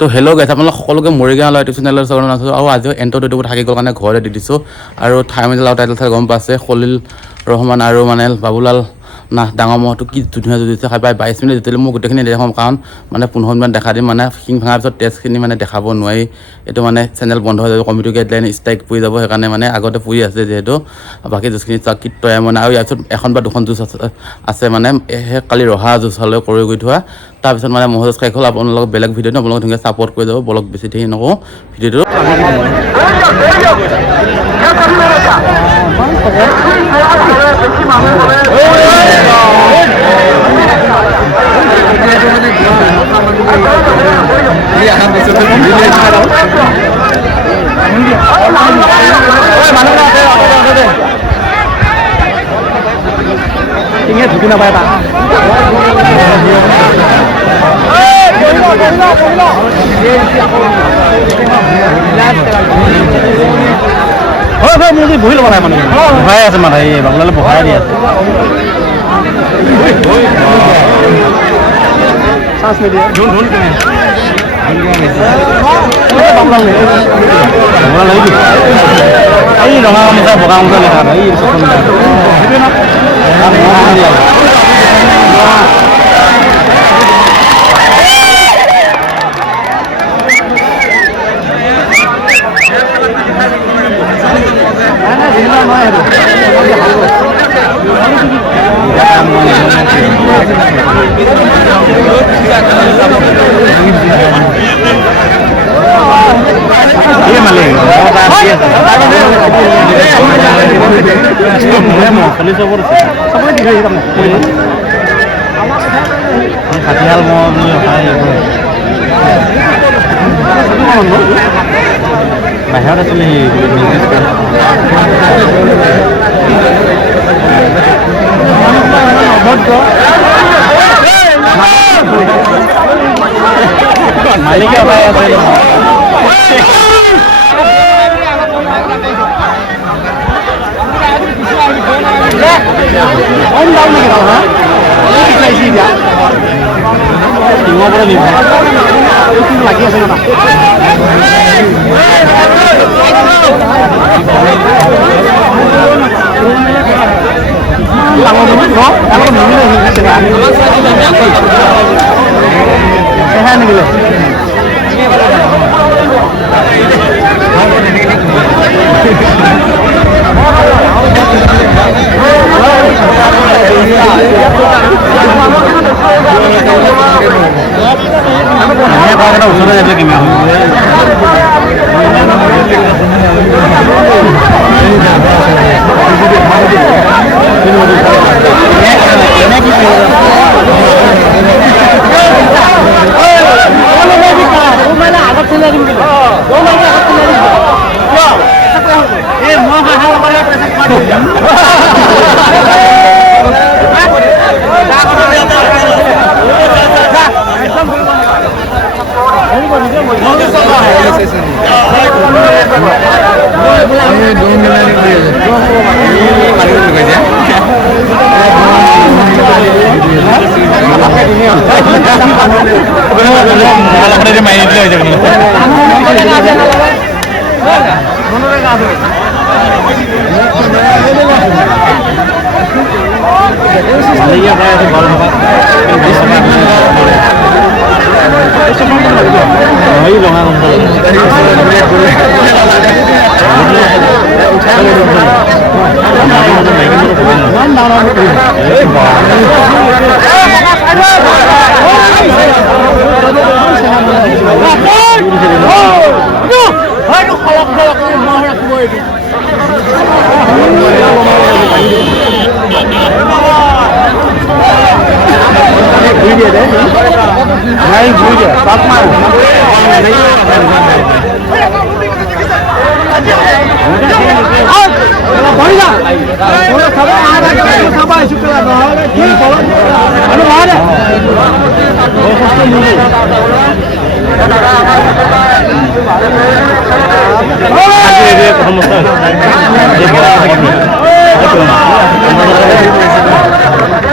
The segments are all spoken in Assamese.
তো হেল্ল' গাইছ আপোনালোক সকলোকে মৰিগাঁও ইউটিউব চেনেলৰ ওচৰত আছোঁ আৰু আজিও এণ্টৰটেইনমেণ্ট থাকি গ'ল কাৰণে ঘৰতে দি দিছোঁ আৰু ঠাই মেজল আৰু টাইটেল চাই গম পাইছে খলিল ৰহমান আৰু মানে বাবুলাল না ডাঙৰ মহটো কি ধুনীয়া যুঁজিছে খাই প্ৰায় 22 মিনিট যেতিয়ালৈ মই গোটেইখিনি দেখাম কাৰণ মানে 15 মিনিট দেখা দিম মানে শিং ভাঙাৰ পিছত টেষ্টখিনি মানে দেখাব নোৱাৰি এইটো মানে চেনেল বন্ধ হৈ যাব কমিটি গাইডলাইন ষ্ট্ৰাইক পৰি যাব সেইকাৰণে মানে আগতে পৰি আছে যিহেতু বাকী যুঁজখিনি চাকিত তৈয়াৰ মানে আৰু ইয়াৰ পিছত এখন বা দুখন যুঁজ আছে মানে কালি ৰহা যুঁজ হ'লে কৰি গৈ থোৱা তাৰপিছত মানে মহোজ খাই হ'ল আপোনালোকক বেলেগ ভিডিঅ'ত আপোনালোক ধুনীয়াকৈ ছাপৰ্ট কৰি যাব বলক বেছি দেৰি নকওঁ ভিডিঅ'টো ঢুকি নাপায় এটা হয় মোৰ বহি ল'ব নাই মানে বহাই আছে মানে এই বাবুলালে বহাই দি আছে চান্স নিদিয়ে এই ৰঙা গামোচা বগা গামোচা লেখা এই বাহিৰত আছিলে মালিকে লাগি আছে না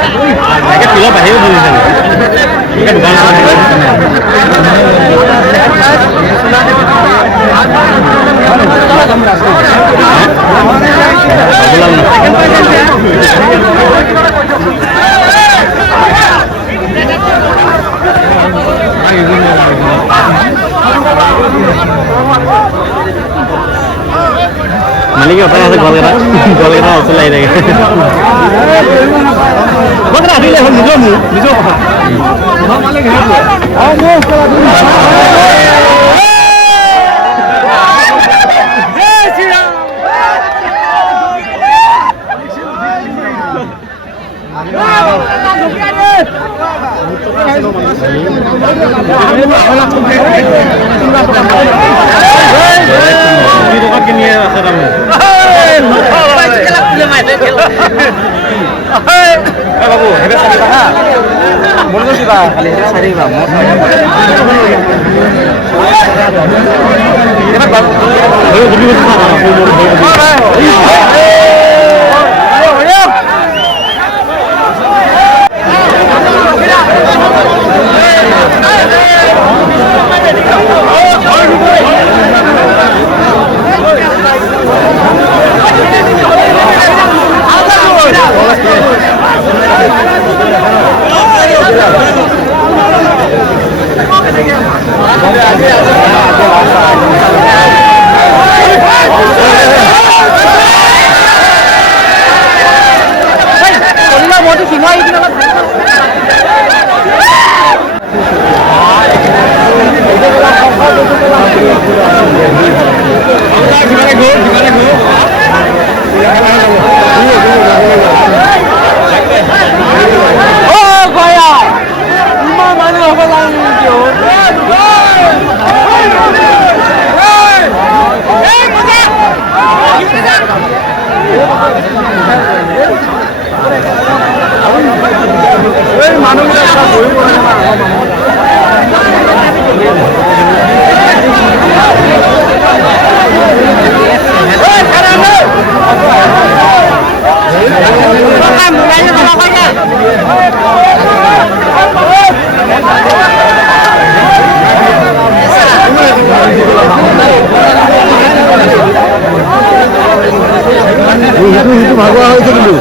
একে পিলৰ বাহিৰেও ধৰিছে একে দোকান মালিকে অপৰা আছে গলকেইটা ওচৰ লাগি থাকে আহিলে নিজৰ মোৰ নিজৰ কথা বাবু হেবে চাৰিবা হা মনটো দিবা খালি হেবে চাৰিবা ভাগোৱা হৈছে কিন্তু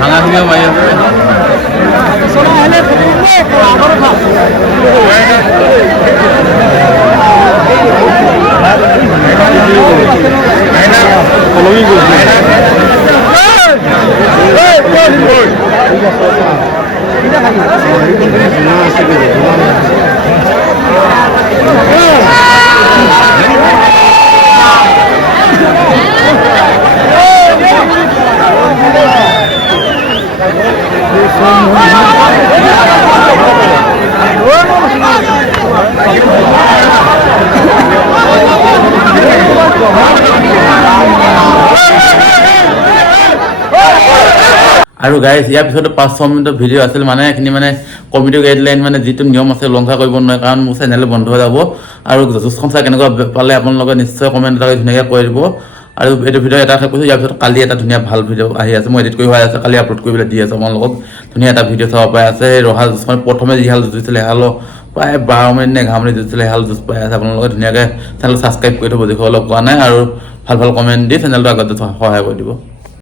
ভাঙা ভিডিঅ' মাৰি আছে আৰু গাইজ ইয়াৰ পিছতো 5-6 মিনিটৰ ভিডিঅ' আছিল মানে এইখিনি মানে কমিটি গাইডলাইন মানে যিটো নিয়ম আছে উলংঘা কৰিব নোৱাৰে কাৰণ মোৰ চেনেল বন্ধ হৈ যাব আৰু যথেষ্ট চাই কেনেকুৱা পালে আপোনালোকে নিশ্চয় কমেণ্ট এটা ধুনীয়াকৈ কৈ দিব আৰু এইটো ভিডিঅ' এটা কৈছোঁ ইয়াৰ পিছত কালি এটা ধুনীয়া ভাল ভিডিঅ' আহি আছে মই এডিট কৰি হোৱা আছে কালি আপলোড কৰিবলৈ দি আছোঁ আপোনালোকক ধুনীয়া এটা ভিডিঅ' চাব পাই আছে এই ৰহা যুঁজখন প্ৰথমে যিহাল যুঁজিছিলে সেইহালো প্ৰায় 12 মিনিট নে 11 মিনিট যুঁজিছিলে সেইহাল যুঁজ পাই আছে আপোনালোকে ধুনীয়াকৈ চেনেল ছাবস্ক্ৰাইব কৰি থ'ব যিসকলক কোৱা নাই আৰু ভাল ভাল কমেণ্ট দি চেনেলটো আগতে সহায় কৰি দিব